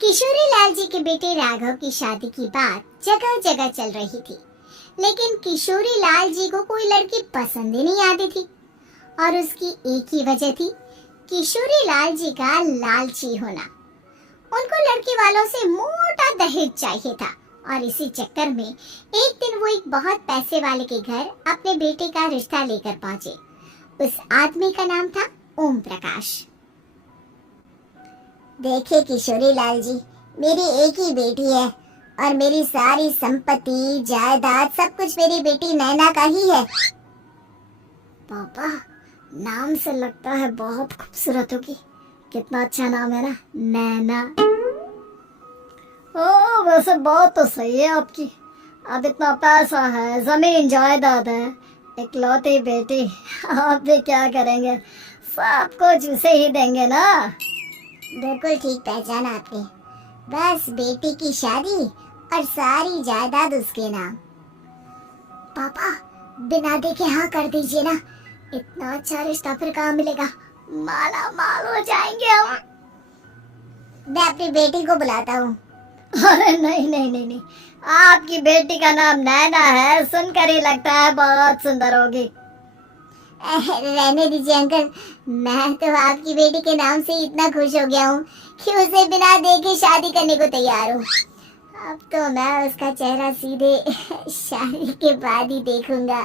किशोरी लाल जी के बेटे राघव की शादी की बात जगह जगह चल रही थी, लेकिन किशोरी लाल जी को कोई लड़की पसंद ही नहीं आती थी। और उसकी एक ही वजह थी, किशोरी लाल जी का लालची होना। उनको लड़की वालों से मोटा दहेज चाहिए था और इसी चक्कर में एक दिन वो एक बहुत पैसे वाले के घर अपने बेटे का रिश्ता लेकर पहुंचे। उस आदमी का नाम था ओम प्रकाश। देखिए किशोरी लाल जी, मेरी एक ही बेटी है और मेरी सारी संपत्ति जायदाद सब कुछ मेरी बेटी नैना का ही है। पापा, नाम से लगता है बहुत खूबसूरत होगी। कितना अच्छा नाम है ना, नैना। ओ, वैसे बात तो सही है आपकी। अब इतना पैसा है, जमीन जायदाद है, इकलौती बेटी, आप भी क्या करेंगे? सब कुछ उसे ही देंगे ना। बिल्कुल ठीक पहचाना आपने। बस बेटी की शादी और सारी जायदाद उसके नाम। पापा, बिना देखे हाँ कर दीजिए ना। इतना अच्छा रिश्ता फिर कहाँ मिलेगा? माला माल हो जाएंगे हम। मैं अपनी बेटी को बुलाता हूँ। अरे नहीं नहीं नहीं नहीं, आपकी बेटी का नाम नैना है, सुनकर ही लगता है बहुत सुंदर होगी। रहने दीजिए अंकल, मैं तो आपकी बेटी के नाम से इतना खुश हो गया हूँ कि उसे बिना देखे शादी करने को तैयार हूँ। अब तो मैं उसका चेहरा सीधे शादी के बाद ही देखूंगा।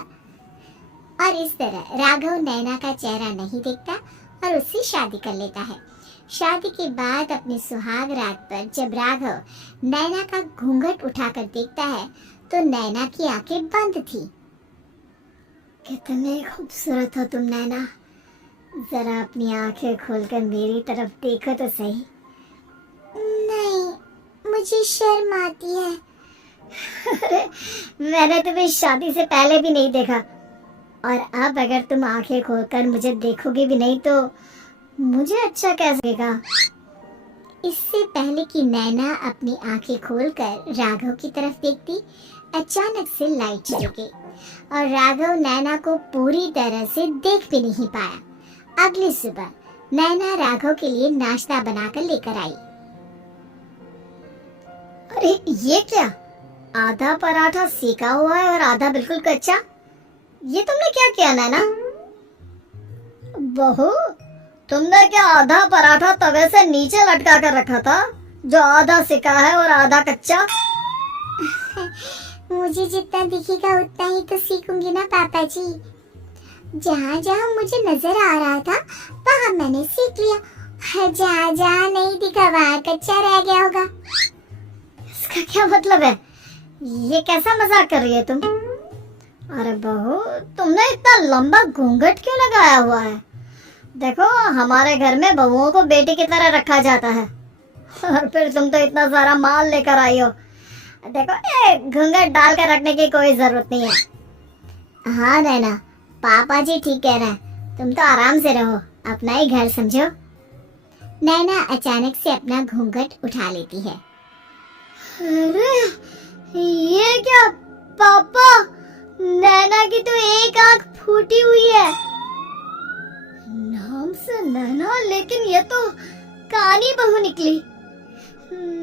और इस तरह राघव नैना का चेहरा नहीं देखता और उससे शादी कर लेता है। शादी के बाद अपने सुहाग रात पर जब राघव नैना का घूंघट उठाकर देखता है तो नैना की आंखें बंद थी। कितने खूबसूरत हो तुम नैना, जरा अपनी आंखें खोलकर मेरी तरफ देखो तो सही। नहीं, मुझे शर्म आती है। अरे, मैंने तुम्हें शादी से पहले भी नहीं देखा और अब अगर तुम आंखें खोलकर मुझे देखोगे भी नहीं तो मुझे अच्छा कैसे लगेगा? इससे पहले कि नैना अपनी आंखें खोलकर राघव की तरफ देखती, अचानक से लाइट चली गई और राघव नैना को पूरी तरह से देख भी नहीं पाया। अगली सुबह नैना राघव के लिए नाश्ता बनाकर लेकर आई। अरे ये क्या? आधा पराठा सेका हुआ है और आधा बिल्कुल कच्चा। ये तुमने क्या किया नैना? बहू, तुमने क्या आधा पराठा तवे से नीचे लटका कर रखा था, जो आधा सेका है और आधा कच्चा? मुझे जितना दिखेगा उतना ही तो सीखूंगी ना पापा जी। जहाँ जहाँ मुझे नजर आ रहा था वहाँ मैंने सीख लिया, जहाँ जहाँ नहीं दिखा वहाँ कच्चा रह गया होगा। इसका क्या मतलब है? ये कैसा मजाक कर रही है तुम? अरे बहू, तुमने इतना लंबा घूंघट क्यों लगाया हुआ है? देखो, हमारे घर में बहुओं को बेटी की तरह रखा जाता है और फिर तुम तो इतना सारा माल लेकर आई हो। देखो, घूंघट डाल कर रखने की कोई जरूरत नहीं है। हाँ नैना, पापा जी ठीक कह रहे हैं, तुम तो आराम से रहो, अपना ही घर समझो। नैना अचानक से अपना घूंघट उठा लेती है। अरे ये क्या पापा, नैना की तो एक आंख फूटी हुई है। नाम से नैना, लेकिन ये तो कानी बहू निकली।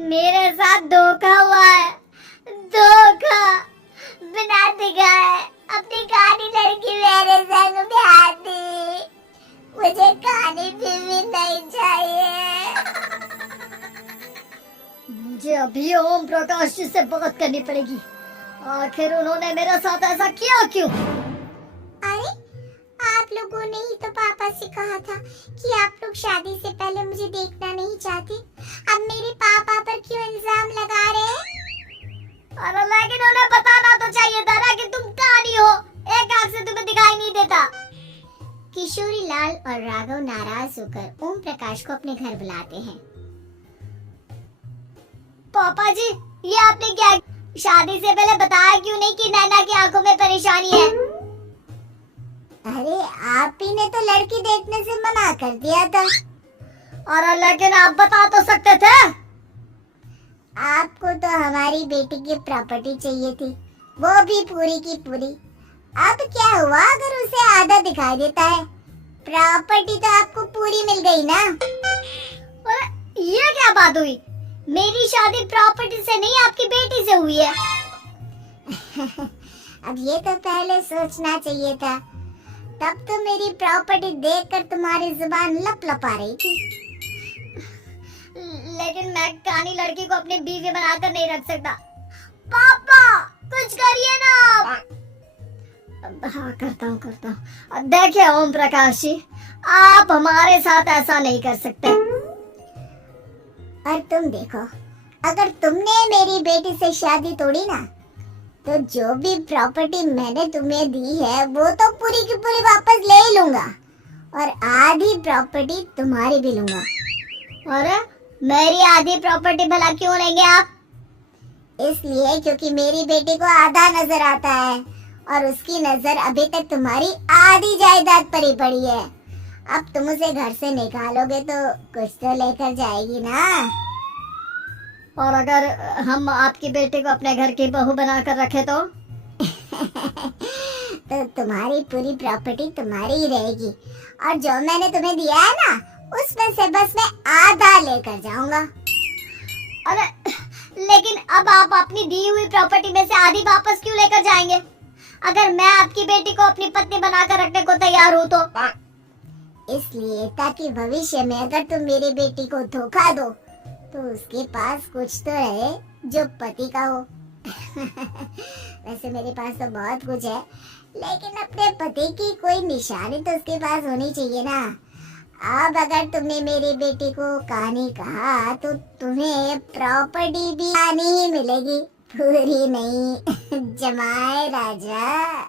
मेरे साथ धोखा हुआ है, धोखा। बिना दिखाए अपनी कानी लड़की मेरे संग ब्याह दी। मुझे कानी बीवी नहीं चाहिए। मुझे अभी ओम प्रकाश जी से बात करनी पड़ेगी। आखिर उन्होंने मेरे साथ ऐसा किया क्यों? अरे, आप लोगों ने ही तो पापा से कहा था कि आप लोग शादी से पहले मुझे देखना नहीं चाहते। अब मेरे पापा पर क्यों इल्जाम लगा रहे हैं? अरे लेकिन उन्हें बताना तो चाहिए था ना कि तुम कानी हो, एक आंख से तुम्हें दिखाई नहीं देता। किशोरी लाल और राघव नाराज होकर ओम प्रकाश को अपने घर बुलाते हैं। पापा जी, ये आपने क्या? शादी से पहले बताया क्यों नहीं कि नैना की आंखों में परेशानी है? अरे आप ही ने तो लड़की देखने से मना कर दिया था। और लेकिन आप बता तो सकते थे। आपको तो हमारी बेटी की प्रॉपर्टी चाहिए थी, वो भी पूरी की पूरी। अब क्या हुआ अगर उसे आधा दिखाई देता है? प्रॉपर्टी तो आपको पूरी मिल गई ना। और ये क्या बात हुई? मेरी शादी प्रॉपर्टी से नहीं आपकी बेटी से हुई है। अब ये तो पहले सोचना चाहिए था, तब तो मेरी प्रॉपर्टी देखकर तुम्हारी जुबान लपलपा रही थी। लेकिन मैं कानी लड़की को अपनी बीवी बनाकर नहीं रख सकता। पापा कुछ करिए ना आप। हाँ करता हूँ। देखिए ओम प्रकाश जी, आप हमारे साथ ऐसा नहीं कर सकते। और तुम देखो, अगर तुमने मेरी बेटी से शादी तोड़ी ना, तो जो भी प्रॉपर्टी मैंने तुम्हें दी है वो तो पूरी की पूरी वापस ले ही लूंगा, और आधी प्रॉपर्टी तुम्हारी भी लूंगा। अरे मेरी आधी प्रॉपर्टी भला क्यों लेंगे आप? इसलिए क्योंकि मेरी बेटी को आधा नजर आता है और उसकी नजर अभी तक तुम्हारी आधी जायदाद पर ही पड़ी है। अब तुम उसे घर से निकालोगे तो कुछ तो लेकर जाएगी ना। और अगर हम आपकी बेटी को अपने घर की बहू बनाकर रखे तो? तो तुम्हारी पूरी प्रॉपर्टी तुम्हारी ही रहेगी, और जो मैंने तुम्हें दिया है ना, उसमें से बस मैं आधा लेकर जाऊंगा। अरे लेकिन अब आप अपनी दी हुई प्रॉपर्टी में से आधी वापस क्यों लेकर जाएंगे? अगर मैं आपकी बेटी को अपनी पत्नी बनाकर रखने को तैयार हूँ तो? इसलिए ताकि भविष्य में अगर तुम मेरी बेटी को धोखा दो तो उसके पास कुछ तो रहे जो पति का हो। वैसे मेरे पास तो बहुत कुछ है, लेकिन अपने पति की कोई निशानी तो उसके पास होनी चाहिए ना। अब अगर तुमने मेरी बेटी को कहानी कहा तो तुम्हें प्रॉपर्टी भी कहानी ही मिलेगी, पूरी नहीं। जमाए राजा।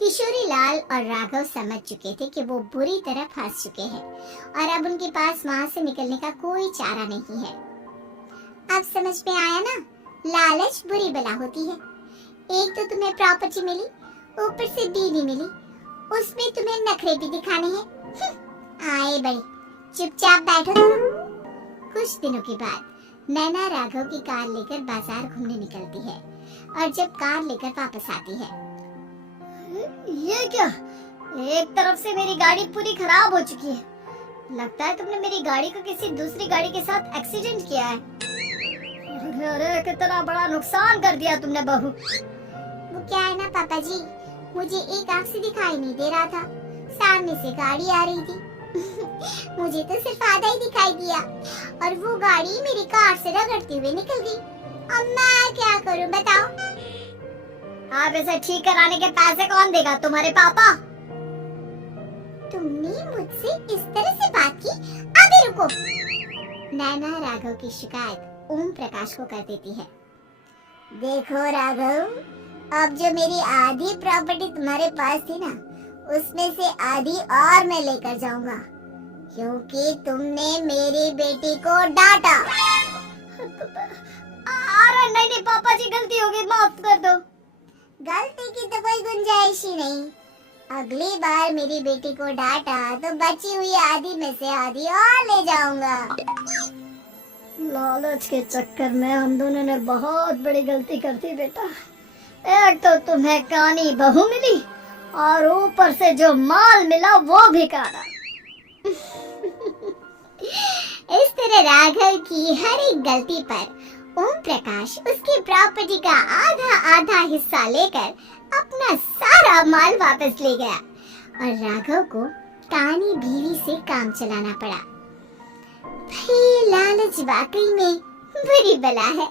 किशोरी लाल और राघव समझ चुके थे कि वो बुरी तरह फंस चुके हैं और अब उनके पास वहां से निकलने का कोई चारा नहीं है। अब समझ में आया ना, लालच बुरी बला होती है। एक तो तुम्हें प्रॉपर्टी मिली, ऊपर से बीवी मिली, उसमें तुम्हें नखरे भी दिखाने हैं। आए बड़ी, चुपचाप बैठो तुम। कुछ दिनों के बाद नैना राघव की कार लेकर बाजार घूमने निकलती है और जब कार लेकर वापस आती है, ये क्या? एक तरफ से मेरी गाड़ी पूरी खराब हो चुकी है। लगता है तुमने मेरी गाड़ी को किसी दूसरी गाड़ी के साथ एक्सीडेंट किया है। अरे कितना बड़ा नुकसान कर दिया तुमने बहू। वो क्या है ना पापा जी, मुझे एक आंख से दिखाई नहीं दे रहा था, सामने से गाड़ी आ रही थी। मुझे तो सिर्फ आधा ही दिखाई दिया और वो गाड़ी मेरी कार से रगड़ते हुए निकल गई। अब मैं क्या करूं बताओ? आप इसे ठीक कराने के पैसे कौन देगा? तुम्हारे पापा? तुमने मुझसे इस तरह से बात की? अभी रुको। नैना राघव की शिकायत ओम प्रकाश को कर देती है। देखो राघव, अब जो मेरी आधी प्रॉपर्टी तुम्हारे पास थी ना, उसमें से आधी और मैं लेकर जाऊंगा, क्योंकि तुमने मेरी बेटी को डांटा। अरे नहीं पापा जी, गलती हो गई, माफ कर दो। गलती की तो कोई गुंजाइश ही नहीं। अगली बार मेरी बेटी को डांटा तो बची हुई आधी में से आधी और ले जाऊंगा। लालच के चक्कर में हम दोनों ने बहुत बड़ी गलती कर दी बेटा। एक तो तुम्हें कानी बहू मिली और ऊपर से जो माल मिला वो भी काला। इस तरह राघव की हर एक गलती पर ओम प्रकाश उसकी प्रॉपर्टी का आधा आधा हिस्सा लेकर अपना सारा माल वापस ले गया और राघव को कानी बीवी से काम चलाना पड़ा। भाई लालच वाकई में बुरी बला है।